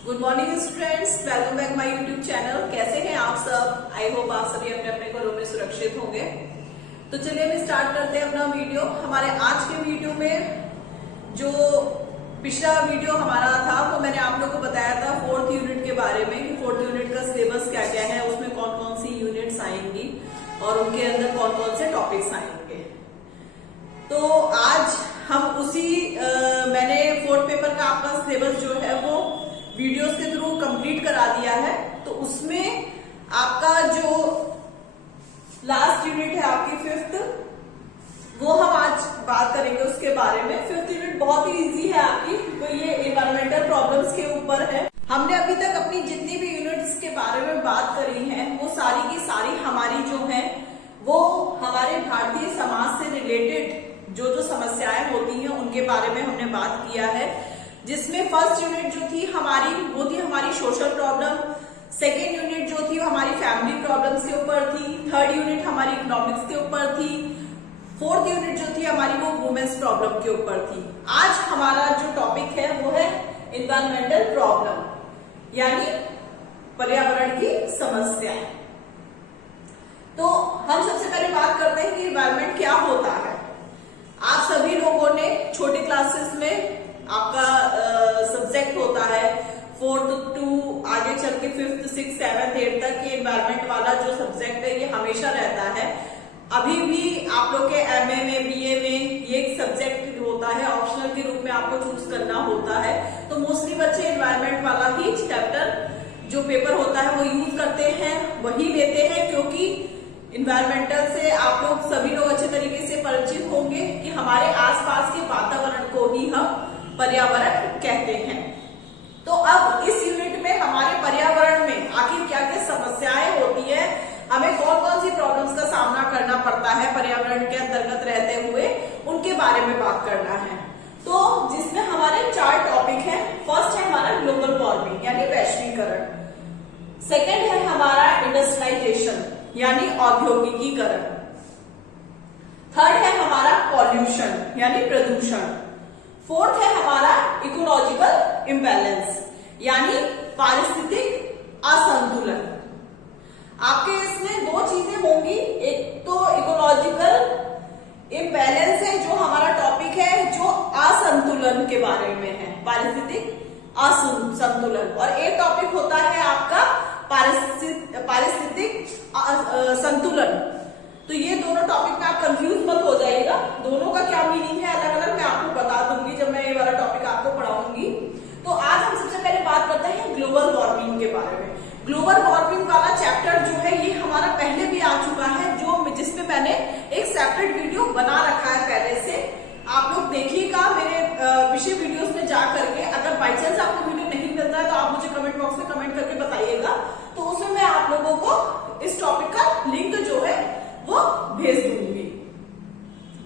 Good morning students, welcome back my YouTube channel. कैसे हैं आप सब? आई होप आप सभी अपने अपने घरों में सुरक्षित होंगे। तो चलिए हम स्टार्ट करते हैं अपना वीडियो। हमारे आज के वीडियो में जो पिछला वीडियो हमारा था वो मैंने आप लोगों को बताया था 4th यूनिट के बारे में कि 4th यूनिट का सिलेबस क्या क्या है, उसमें कौन कौन सी यूनिट्स आएंगी और उनके अंदर कौन कौन से टॉपिक्स आएंगे। तो आज हम उसी मैंने 4th पेपर का आपका सिलेबस जो है वो वीडियोस के थ्रू कंप्लीट करा दिया है। तो उसमें आपका जो लास्ट यूनिट है आपकी 5th, वो हम आज बात करेंगे उसके बारे में। 5th यूनिट बहुत ही इजी है आपकी, तो ये एनवायरमेंटल प्रॉब्लम्स के ऊपर है। हमने अभी तक अपनी जितनी भी यूनिट्स के बारे में बात करी है वो सारी की सारी हमारी जो है वो हमारे भारतीय समाज से रिलेटेड जो समस्याएं होती हैं उनके बारे में हमने बात किया है। जिसमें फर्स्ट यूनिट जो थी हमारी वो थी हमारी सोशल प्रॉब्लम, सेकेंड यूनिट जो थी हमारी फैमिली प्रॉब्लम्स के ऊपर थी, थर्ड यूनिट हमारी इकोनॉमिक्स के ऊपर थी, फोर्थ यूनिट जो थी हमारी वो वुमेन्स प्रॉब्लम के ऊपर थी। आज हमारा जो टॉपिक है वो है एनवायरमेंटल प्रॉब्लम, यानी पर्यावरण की समस्याएं। तो हम सबसे पहले बात करते हैं कि एनवायरमेंट क्या होता है। आप सभी लोगों ने छोटी क्लासेस में आपका सब्जेक्ट होता है 4th टू आगे चल के 5th 6th 7th 8th तक ये एनवायरमेंट वाला जो सब्जेक्ट है ये हमेशा रहता है। अभी भी आप लोग के एमए में बीए में ये एक सब्जेक्ट होता है, ऑप्शनल के रूप में आपको चूज करना होता है। तो मोस्टली बच्चे एनवायरमेंट वाला ही चैप्टर जो पेपर होता है वो यूज करते हैं, वही लेते हैं, क्योंकि इन्वायरमेंटल से आप लोग सभी लोग अच्छे तरीके से परिचित होंगे कि हमारे आसपास के वातावरण को ही हम पर्यावरण कहते हैं। तो अब इस यूनिट में हमारे पर्यावरण में आखिर क्या क्या समस्याएं होती है, हमें कौन कौन सी प्रॉब्लम्स का सामना करना पड़ता है पर्यावरण के अंतर्गत रहते हुए, उनके बारे में बात करना है। तो जिसमें हमारे 4 टॉपिक हैं। फर्स्ट है हमारा ग्लोबल वार्मिंग यानी वैश्वीकरण, सेकेंड है हमारा इंडस्ट्रियलाइजेशन यानी औद्योगिकीकरण, थर्ड है हमारा पॉल्यूशन यानी प्रदूषण, फोर्थ है हमारा इकोलॉजिकल इम्बैलेंस यानी पारिस्थितिक असंतुलन। आपके इसमें 2 चीजें होंगी, एक तो इकोलॉजिकल इम्बैलेंस है जो हमारा टॉपिक है जो असंतुलन के बारे में है, पारिस्थितिक असंतुलन, और एक टॉपिक होता है आपका पारिस्थितिक संतुलन। तो ये दोनों टॉपिक में आप कंफ्यूज मत हो जाइएगा, दोनों का क्या मीनिंग है अलग अलग मैं आपको बता दूंगी जब मैं ये वाला टॉपिक आपको पढ़ाऊंगी। तो आज हम सबसे पहले बात करते हैं ग्लोबल वार्मिंग के बारे में। ग्लोबल वार्मिंग वाला चैप्टर जो है ये हमारा पहले भी आ चुका है, जो जिसमें मैंने एक सेपरेट वीडियो बना रखा है पहले से। आप लोग देखिएगा मेरे पिछले वीडियोस में जा करके। अगर बाई चांस आपको वीडियो नहीं मिलता है तो आप मुझे कमेंट बॉक्स में कमेंट करके बताइएगा, तो उसमें मैं आप लोगों को इस टॉपिक का लिंक जो है वो भेज दूंगी।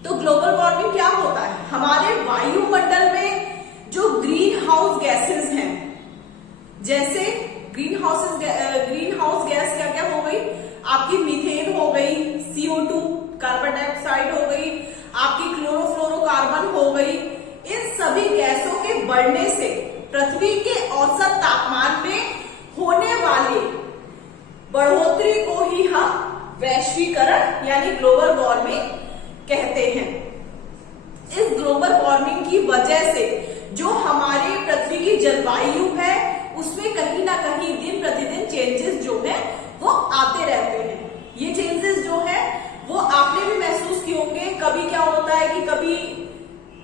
तो ग्लोबल वार्मिंग क्या होता है? हमारे वायुमंडल में जो ग्रीन हाउस गैसेस हैं, जैसे ग्रीन हाउस गैस क्या क्या हो गई आपकी, मीथेन हो गई, CO2 कार्बन डाइऑक्साइड हो गई, आपकी क्लोरोफ्लोरोकार्बन हो गई। इन सभी गैसों के बढ़ने से पृथ्वी के औसत तापमान में होने वाली बढ़ोतरी को ही हम वैश्वीकरण यानी ग्लोबल वार्मिंग कहते हैं। इस ग्लोबल वार्मिंग की वजह से जो हमारी पृथ्वी की जलवायु है उसमें कहीं ना कहीं दिन प्रतिदिन चेंजेस जो है वो आते रहते हैं। ये चेंजेस जो है वो आपने भी महसूस किए होंगे। कभी क्या होता है कि कभी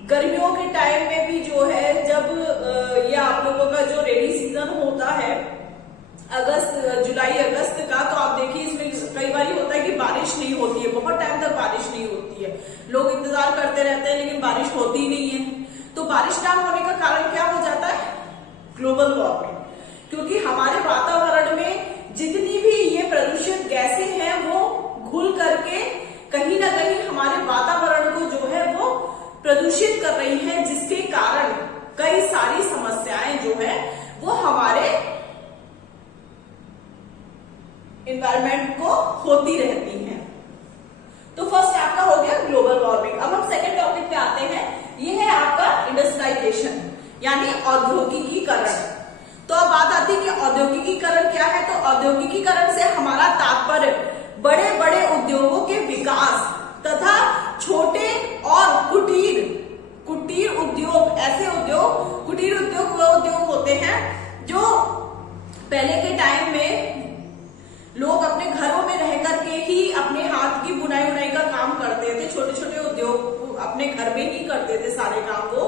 गर्मियों के टाइम में भी जो है जब ये आप लोगों का जो रेनी सीजन होता है जुलाई अगस्त का, तो आप देखिए इसमें कई बार होता है कि बारिश नहीं होती है, बहुत टाइम तक बारिश नहीं होती है, लोग इंतजार करते रहते हैं लेकिन बारिश होती नहीं है। तो बारिश ना होने का कारण क्या हो जाता है? ग्लोबल वार्मिंग, क्योंकि हमारे वातावरण में जितनी भी ये प्रदूषित गैसें हैं वो घुल करके कहीं ना कहीं हमारे वातावरण को जो है वो प्रदूषित कर रही है, जिसके कारण कई सारी समस्याएं जो है वो हमारे एनवायरमेंट को होती रहती हैं। तो फर्स्ट आपका हो गया ग्लोबल वार्मिंग। अब हम सेकेंड टॉपिक पे आते हैं, ये है आपका इंडस्ट्रियलाइजेशन यानी औद्योगिकीकरण। तो अब बात औद्योगिकीकरण क्या है? तो औद्योगिकीकरण से हमारा तात्पर्य बड़े बड़े उद्योगों के विकास तथा छोटे और कुटीर उद्योग, ऐसे उद्योग, कुटीर उद्योग वो उद्योग होते हैं जो पहले के टाइम में लोग अपने घरों में रह करके ही अपने हाथ की बुनाई उनाई का काम करते थे। छोटे छोटे उद्योग अपने घर में ही करते थे सारे काम को।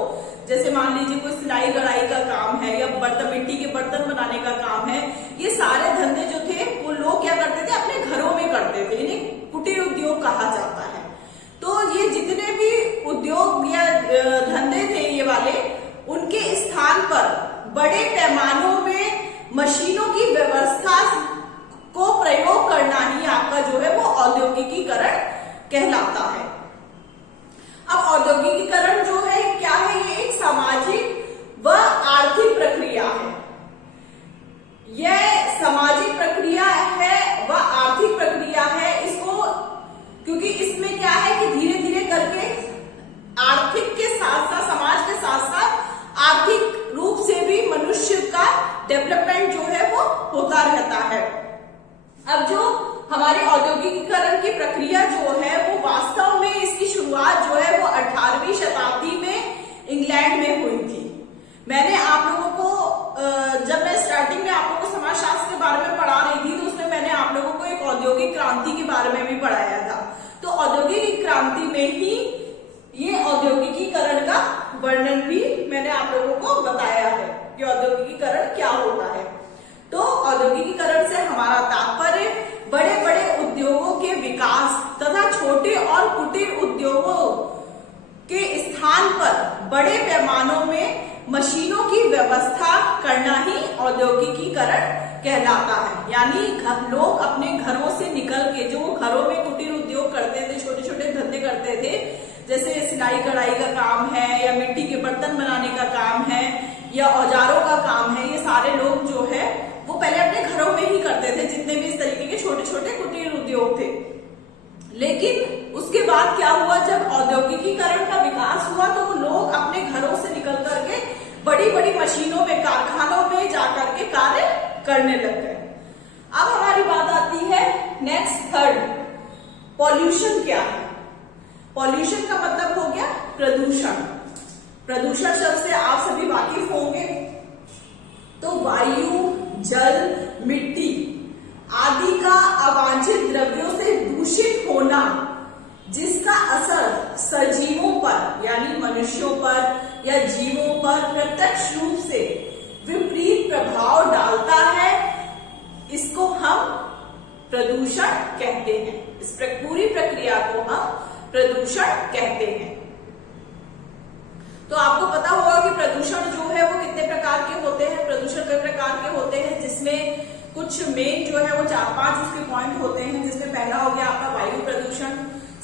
जैसे मान लीजिए कोई सिलाई कढ़ाई का काम है या बर्तन, मिट्टी के बर्तन बनाने का काम है, ये सारे धंधे जो थे वो लोग क्या करते थे? अपने घरों में करते थे। इन्हें कुटीर उद्योग कहा जाता है। तो ये जितने भी उद्योग या धंधे थे ये वाले, उनके स्थान पर बड़े पैमानों में मशीनों की व्यवस्था को प्रयोग करना ही आपका जो है वो औद्योगिकीकरण कहलाता है। अब औद्योगिकीकरण जो है क्या है? ये एक सामाजिक व आर्थिक प्रक्रिया है। यह सामाजिक प्रक्रिया है व आर्थिक प्रक्रिया है। इसको क्योंकि इसमें क्या है कि धीरे धीरे करके आर्थिक के साथ साथ, समाज के साथ साथ आर्थिक रूप से भी मनुष्य का डेवलपमेंट जो है वो होता रहता है। अब जो हमारी औद्योगिकीकरण की प्रक्रिया जो है वो वास्तव में इसकी शुरुआत जो है वो 18वीं शताब्दी में इंग्लैंड में हुई थी। मैंने आप लोगों को जब मैं स्टार्टिंग में आप लोगों को समाजशास्त्र के बारे में पढ़ा रही थी तो उसमें मैंने आप लोगों को एक औद्योगिक क्रांति के बारे में भी पढ़ाया था। तो औद्योगिक क्रांति में ही ये औद्योगिकीकरण का वर्णन भी मैंने आप लोगों को बताया है कि औद्योगिकीकरण क्या होता है। तो औद्योगिकीकरण से हमारा तात्पर्य बड़े बड़े उद्योगों के विकास तथा छोटे और कुटीर उद्योगों के स्थान पर बड़े पैमानों में मशीनों की व्यवस्था करना ही औद्योगिकीकरण कहलाता है। यानी लोग अपने घरों से निकल के, जो घरों में कुटीर उद्योग करते थे, छोटे छोटे धंधे करते थे, जैसे सिलाई कढ़ाई का काम है या मिट्टी के बर्तन बनाने का काम है या औजारों का काम है, ये सारे लोग जो है वो पहले अपने घरों में ही करते थे, जितने भी इस तरीके के छोटे छोटे कुटीर उद्योग थे। लेकिन उसके बाद क्या हुआ? जब औद्योगिकीकरण का विकास हुआ तो वो लोग अपने घरों से निकल करके बड़ी बड़ी मशीनों में, कारखानों में जाकर के कार्य करने लग गए। अब हमारी बात आती है नेक्स्ट, थर्ड, पॉल्यूशन क्या है? पॉल्यूशन का मतलब हो गया प्रदूषण। प्रदूषण शब्द से आप सभी वाकिफ होंगे। तो वायु, जल, मिट्टी आदि का अवांछित द्रव्यों से दूषित होना, जिसका असर सजीवों पर यानी मनुष्यों पर या जीवों पर प्रत्यक्ष रूप से विपरीत प्रभाव डालता है, इसको हम प्रदूषण कहते हैं। इस पूरी प्रक्रिया को हम प्रदूषण कहते हैं। तो आपको पता होगा कि प्रदूषण जो है वो कितने प्रकार के होते हैं। प्रदूषण कई प्रकार के होते हैं, जिसमें कुछ मेन जो है वो 4-5 उसके पॉइंट होते हैं। जिसमें पहला हो गया आपका वायु प्रदूषण,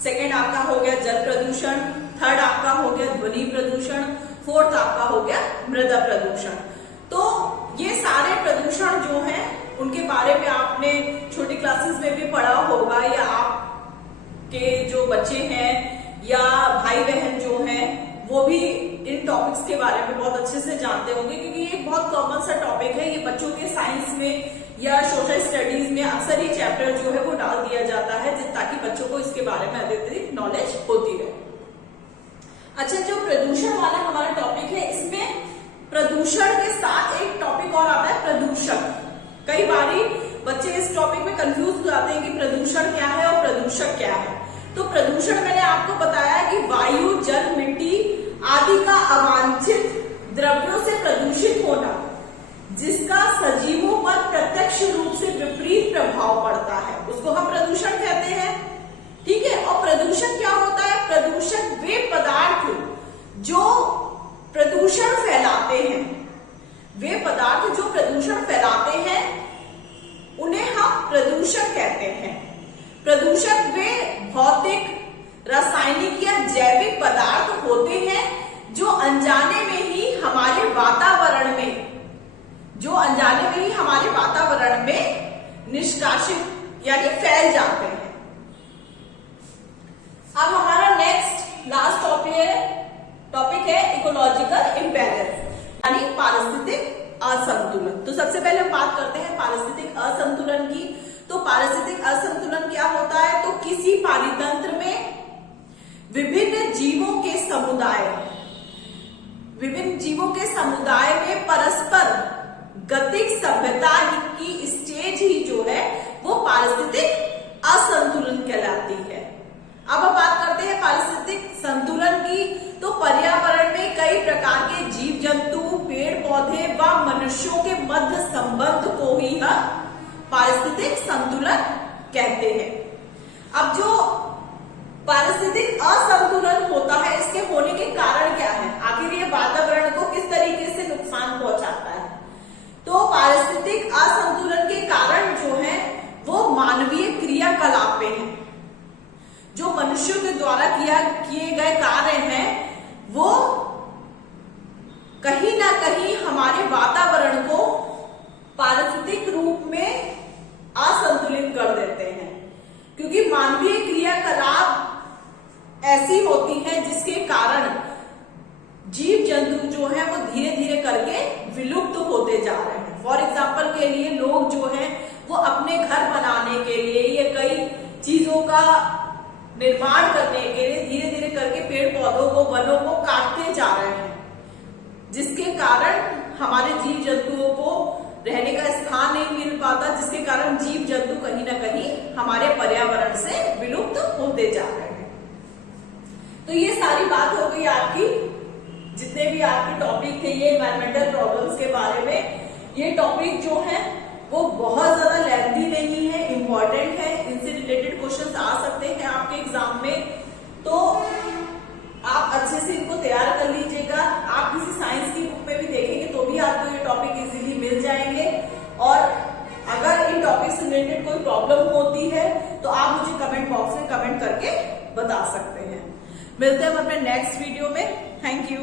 सेकेंड आपका हो गया जल प्रदूषण, थर्ड आपका हो गया ध्वनि प्रदूषण, फोर्थ आपका हो गया मृदा प्रदूषण। तो ये सारे प्रदूषण जो हैं उनके बारे में आपने छोटी क्लासेस में भी पढ़ा होगा, या आपके जो बच्चे हैं या भाई बहन जो हैं वो भी इन टॉपिक्स के बारे में बहुत अच्छे से जानते होंगे, क्योंकि ये बहुत कॉमन सा टॉपिक है। ये बच्चों के साइंस में या सोशल स्टडीज में अक्सर ये चैप्टर जो है वो डाल दिया जाता है, ताकि बच्चों को इसके बारे में अधिक नॉलेज होती रहे। अच्छा, जो प्रदूषण वाला हमारा टॉपिक है, इसमें प्रदूषण के साथ एक टॉपिक और आता है प्रदूषक। कई बारी बच्चे इस टॉपिक में कंफ्यूज हो जाते हैं कि प्रदूषण क्या है और प्रदूषक क्या है। तो प्रदूषण मैंने आपको बताया कि वायु, जल, मिट्टी आदि का अवांछित द्रव्यों से प्रदूषित होना, जिसका सजीवों पर प्रत्यक्ष रूप से विपरीत प्रभाव पड़ता है, उसको हम प्रदूषण कहते हैं। ठीक है। और प्रदूषण क्या होता है? प्रदूषक वे पदार्थ जो प्रदूषण फैलाते हैं, वे पदार्थ जो प्रदूषण फैलाते हैं उन्हें हम प्रदूषक कहते हैं। प्रदूषक वे भौतिक, रासायनिक या जैविक पदार्थ होते हैं जो अनजाने में ही हमारे वातावरण में निष्कासित यानी फैल जाते हैं। अब हमारा नेक्स्ट लास्ट टॉपिक है इकोलॉजिकल इम्बैलेंस यानी पारिस्थितिक असंतुलन। तो सबसे पहले हम बात करते हैं पारिस्थितिक असंतुलन की। तो पारिस्थितिक असंतुलन क्या होता है? तो किसी पारितंत्र में विभिन्न जीवों के समुदाय में परस्पर गतिक सभ्यता की स्टेज ही जो है वो पारिस्थितिक असंतुलन कहलाती है। अब हम बात करते हैं पारिस्थितिक संतुलन की। तो पर्यावरण में कई प्रकार के जीव जंतु, पेड़ पौधे व मनुष्यों के मध्य संबंध को ही हम पारिस्थितिक संतुलन कहते हैं। अब जो पारिस्थितिक असंतुलन होता है, इसके होने के कारण क्या है? आखिर ये वातावरण को किस तरीके से नुकसान पहुंचाता है? तो पारिस्थितिक असंतुलन के कारण जो है वो मानवीय क्रियाकलापें हैं। जो मनुष्यों के द्वारा किए गए कार्य हैं वो कहीं ना कहीं हमारे वातावरण को पारिस्थितिक रूप में असंतुलित कर देते हैं, क्योंकि मानवीय क्रियाकलाप ऐसी होती हैं जिसके कारण जीव जंतु जो है वो धीरे धीरे करके विलुप्त होते जा रहे हैं। फॉर एग्जाम्पल के लिए लोग जो हैं वो अपने घर बनाने के लिए या कई चीजों का निर्माण करने के लिए धीरे धीरे करके पेड़ पौधों को, वनों को काटते जा रहे हैं, जिसके कारण हमारे जीव जंतुओं को रहने का स्थान नहीं मिल पाता, जिसके कारण जीव जंतु कहीं ना कहीं हमारे पर्यावरण से विलुप्त होते जा रहे हैं। तो ये सारी बात हो गई आपकी, जितने भी आपके टॉपिक थे ये एनवायरमेंटल प्रॉब्लम्स के बारे में। ये टॉपिक जो है वो बहुत ज्यादा लेंथी नहीं है, इंपॉर्टेंट है। इनसे रिलेटेड क्वेश्चंस आ सकते हैं आपके एग्जाम में, तो आप अच्छे से इनको तैयार कर लीजिएगा। आप किसी साइंस की बुक में भी देखेंगे तो भी आपको ये टॉपिक इजीली मिल जाएंगे। और अगर इन टॉपिक से रिलेटेड कोई प्रॉब्लम होती है तो आप मुझे कमेंट बॉक्स में कमेंट करके बता सकते हैं। मिलते हैं हम अपने नेक्स्ट वीडियो में। Thank you.